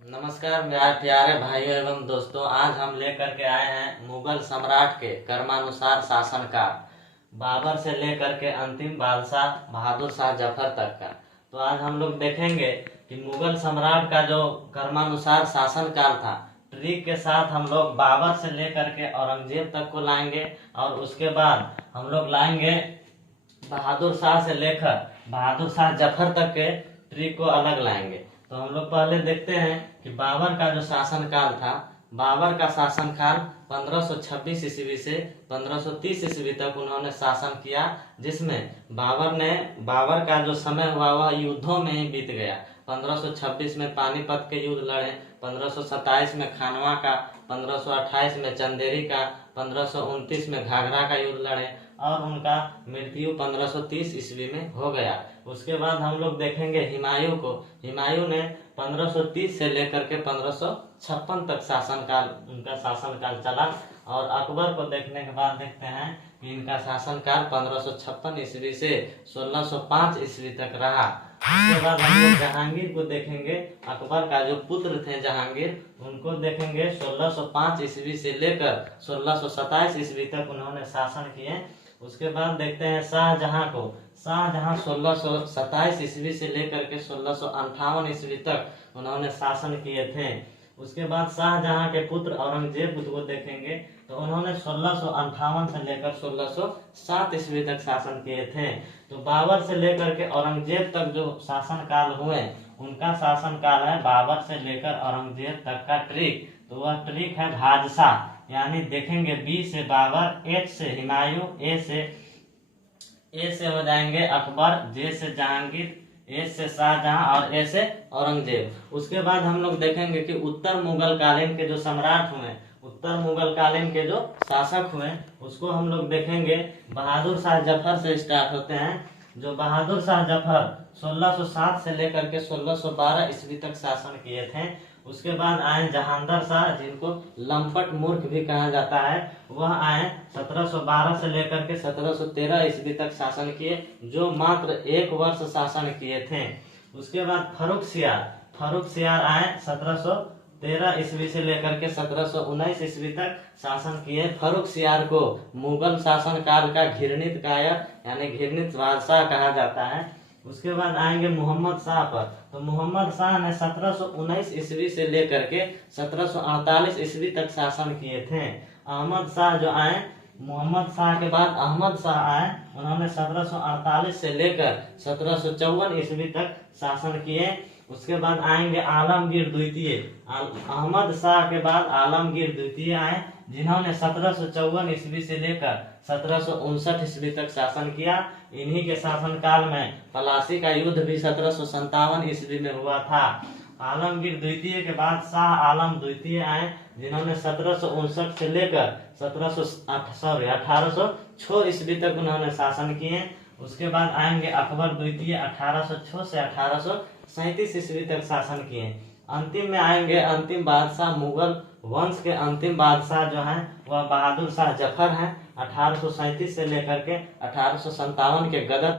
नमस्कार मेरे प्यारे भाइयों एवं दोस्तों। आज हम लेकर के आए हैं मुगल सम्राट के कर्मानुसार शासनकाल, बाबर से लेकर के अंतिम बादशाह बहादुर शाह जफर तक का। तो आज हम लोग देखेंगे कि मुगल सम्राट का जो कर्मानुसार शासनकाल था, ट्रिक के साथ हम लोग बाबर से लेकर के औरंगजेब तक को लाएंगे और उसके बाद हम लोग लाएंगे बहादुर शाह से लेकर बहादुर शाह जफर तक के ट्रिक को अलग लाएंगे। तो हम लोग पहले देखते हैं कि बाबर का जो शासनकाल था, बाबर का शासनकाल 1526 ईस्वी से 1530 ईस्वी तक उन्होंने शासन किया, जिसमें बाबर का जो समय हुआ वह युद्धों में ही बीत गया। 1526 में पानीपत के युद्ध लड़े, 1527 में खानवा का, 1528 में चंदेरी का, 1529 में घाघरा का युद्ध लड़े और उनका मृत्यु 1530 ईस्वी में हो गया। उसके बाद हम लोग देखेंगे हुमायूं को। हुमायूं ने 1530 से लेकर के 1556 तक उनका शासनकाल चला। और अकबर को देखने के बाद देखते हैं कि इनका शासनकाल 1556 ईस्वी से 1605 ईस्वी तक रहा। उसके बाद हम लोग जहांगीर को देखेंगे। अकबर का जो पुत्र थे जहांगीर, उनको देखेंगे 1605 ईस्वी से लेकर 1627 ईस्वी तक उन्होंने शासन किए। उसके बाद देखते हैं शाहजहां को। शाहजहां 1627 ईस्वी से लेकर के 1658 ईस्वी तक उन्होंने शासन किए थे। उसके बाद शाहजहां के पुत्र औरंगजेब को देखेंगे तो उन्होंने 1658 से लेकर 1607 ईस्वी तक शासन किए थे। तो बाबर से लेकर के औरंगजेब तक जो शासन काल हुए, उनका शासन काल है बाबर से लेकर औरंगजेब तक का ट्रिक। तो वह ट्रिक है भादशाह, यानी देखेंगे बी से बाबर, एच से हुमायूं, ए से हो जाएंगे अकबर, जे से जहांगीर, एस से शाहजहां और ए से औरंगजेब। उसके बाद हम लोग देखेंगे कि उत्तर मुगल कालीन के जो सम्राट हुए, उत्तर मुगल कालीन के जो शासक हुए, उसको हम लोग देखेंगे बहादुर शाह जफर से स्टार्ट होते हैं। जो बहादुर शाह जफर 1607 से लेकर के 1612 ईस्वी तक शासन किए थे। उसके बाद आए जहांगीर शाह, जिनको लंपट मूर्ख भी कहा जाता है, वह आए 1712 से लेकर के 1713 ईस्वी तक शासन किए, जो मात्र 1 वर्ष शासन किए थे। उसके बाद फर्रुख सियार आए 1713 ईस्वी से लेकर के 1719 ईस्वी तक शासन किए। फर्रुख सियार को मुगल शासन काल का घृणित कायर यानी घृणित बादशाह कहा जाता है। उसके बाद आएंगे मोहम्मद शाह पर। तो मोहम्मद शाह ने 1719 ईस्वी से लेकर के 1748 ईस्वी तक शासन किए थे। अहमद शाह जो आए, मोहम्मद शाह के बाद अहमद शाह आए, उन्होंने 1748 से लेकर 1754 ईस्वी तक शासन किए। उसके बाद आएंगे आलमगीर द्वितीय। अहमद शाह के बाद आलमगीर द्वितीय आए, जिन्होंने 1754 ईस्वी से लेकर 1759 ईस्वी तक शासन किया। इन्हीं के शासनकाल में पलासी का युद्ध भी 1757 ईस्वी में हुआ था। आलमगीर द्वितीय के बाद शाह आलम द्वितीय आए, जिन्होंने 1759 से लेकर 1806 ईस्वी तक उन्होंने शासन किए। उसके बाद आएंगे अकबर द्वितीय, 1806 से 1837 ईस्वी तक शासन किए। अंतिम में आएंगे अंतिम बादशाह, मुगल वंश के अंतिम बादशाह जो हैं वह बहादुर शाह जफर हैं। 1837 से लेकर के 1857 के गदर